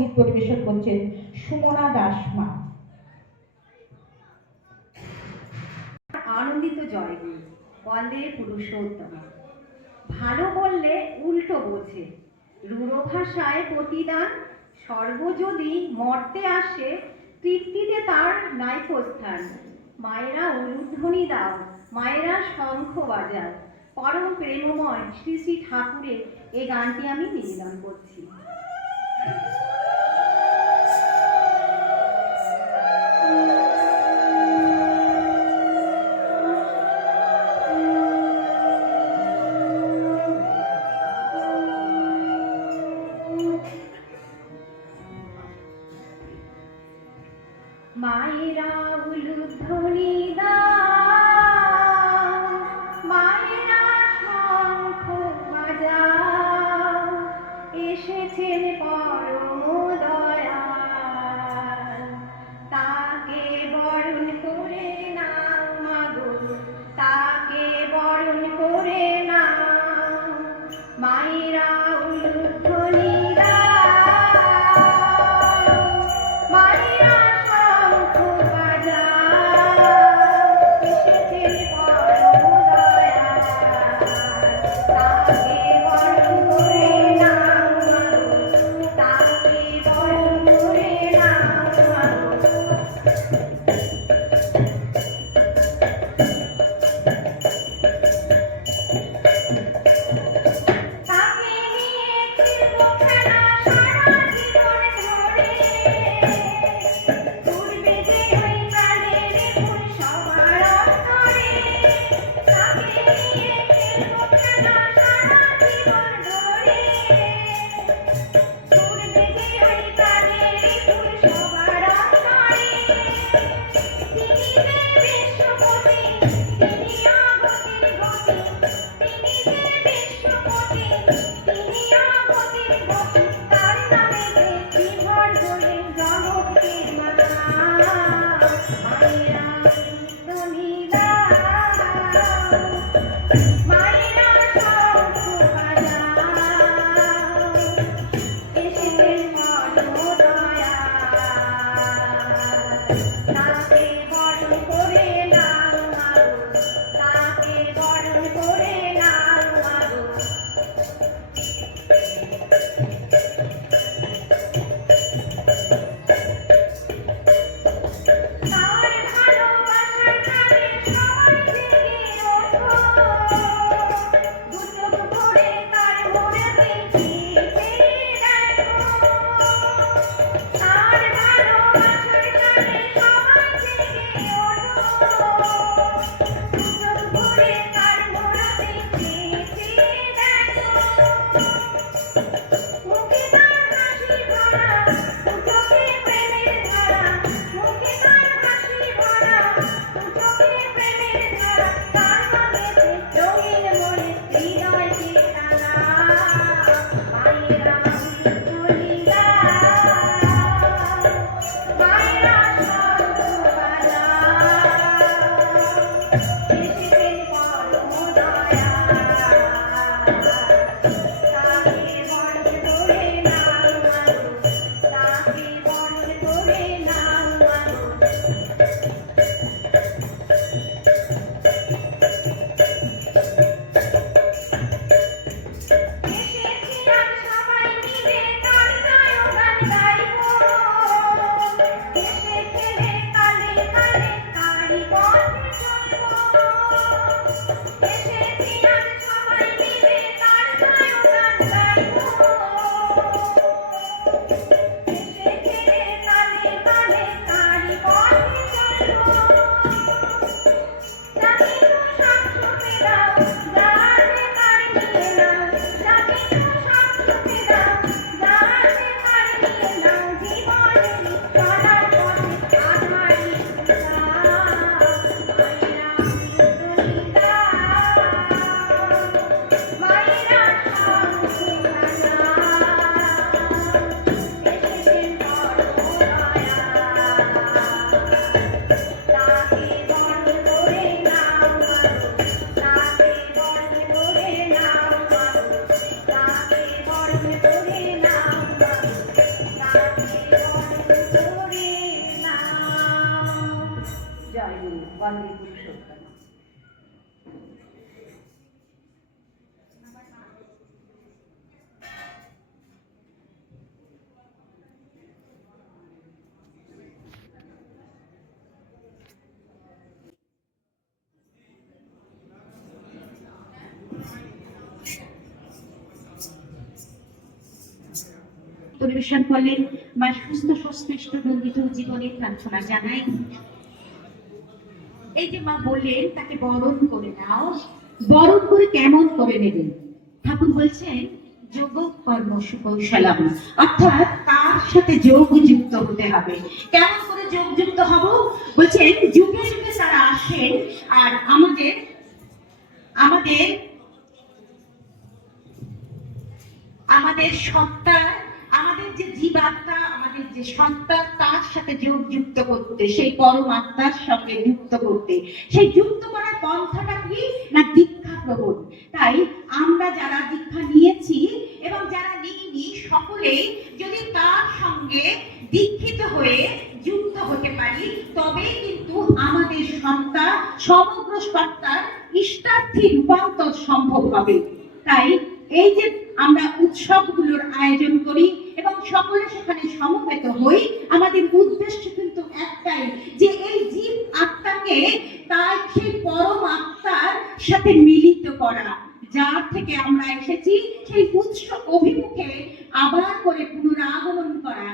সঙ্গীত পরিবেশন করছেন সুমনা দাসমা। আনন্দিত জয়গুরু বন্দে পুরুষোত্তম। ভালো বললে উল্টো বোঝে, রূঢ় ভাষায় প্রতিদান। স্বর্গ যদি মর্তে আসে, তৃপ্তিতে তার নাইকো স্থান। মায়েরা উলুধ্বনি দাও, মায়েরা শঙ্খ বাজাও, পরম প্রেমময় শ্রী শ্রী ঠাকুরের এই গানটি আমি নিবেদন করছি। মায়েরা উলুধ্বনি দাও, মায়েরা শঙ্খ বাজাও, এসেছেন পরম দয়াল, তাকে বরণ করে নাও মাগো, তাকে বরণ করে নাও। মায়েরা উলুধ্বনি দাও, মায়েরা শঙ্খ বাজাও, জয় গুরু বন্দে পুরুষোত্তম। পরিবেশন করলেন মা সুস্থ সুস্পৃষ্ট রঞ্জিত জীবনে প্রার্থনা জানাই। এই যে মা বললেন তাকে বরণ করে নাও, বরণ করে কেমন করে নেবেন? ঠাকুর বলছেন যোগ কর্ম সুকৌশলম, অর্থাৎ তার সাথে যোগ যুক্ত হতে হবে। কেমন করে যোগ যুক্ত হব? বলছেন যুগে যুগে তারা আসেন আর আমাদের আমাদের আমাদের সত্তা, আমাদের যে জীবাত্মা, আমাদের যে সত্তা, তার সাথে যোগ যুক্ত করতে, সেই পরমাত্মার সঙ্গে যুক্ত করতে। সেই যুক্ত করার পন্থাটা কি না দীক্ষা গ্রহণ। তাই আমরা যারা দীক্ষা নিয়েছি এবং যারা নিইনি সকলেই যদি তার সঙ্গে দীক্ষিত হয়ে যুক্ত হতে পারি, তবেই কিন্তু আমাদের সত্তা সমগ্র সত্তার ইষ্টার্থী রূপান্তর সম্ভব হবে। তাই এই যে আমরা উৎসবগুলোর আয়োজন করি এবং সকলে সেখানে সমবেত হই, আমাদের উদ্দেশ্য কিন্তু একটাই, যে এই জীব আত্মাকে তার সেই পরম আত্মার সাথে মিলিত করা, যার থেকে আমরা এসেছি সেই উৎস অভিমুখে আবার করে পুনরাগমন করা।